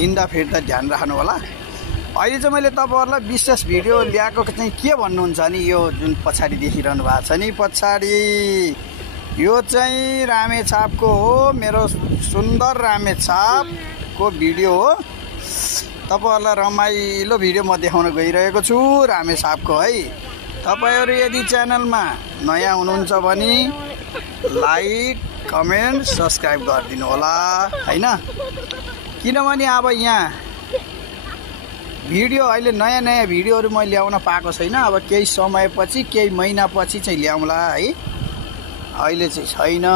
हिँड्दा फिर्दा ध्यान राख्नु होला। अहिले चाहिँ मैले तपाईहरुलाई विशेष भिडियो ल्याएको चाहिँ के भन्नुहुन्छ नि, यो जुन पछाडी देखिरहनु भएको छ नि, पछाडी यो चाहिँ रामेछापको हो, मेरो सुन्दर रामेछापको भिडियो हो। तपाईहरुलाई रमाइलो भिडियो म देखाउन गइरहेको छु रामेछापको है। तपाईहरु यदि च्यानलमा नयाँ हुनुहुन्छ भने लाइक कमेन्ट सब्स्क्राइब गरिदिनु होला हैन, किनभने अब यहाँ भिडियो अहिले नयाँ भिडियोहरु म ल्याउन पाएको छैन। अब केही समयपछि केही महिनापछि चाहिँ ल्याउँला है, अहिले चाहिँ छैन।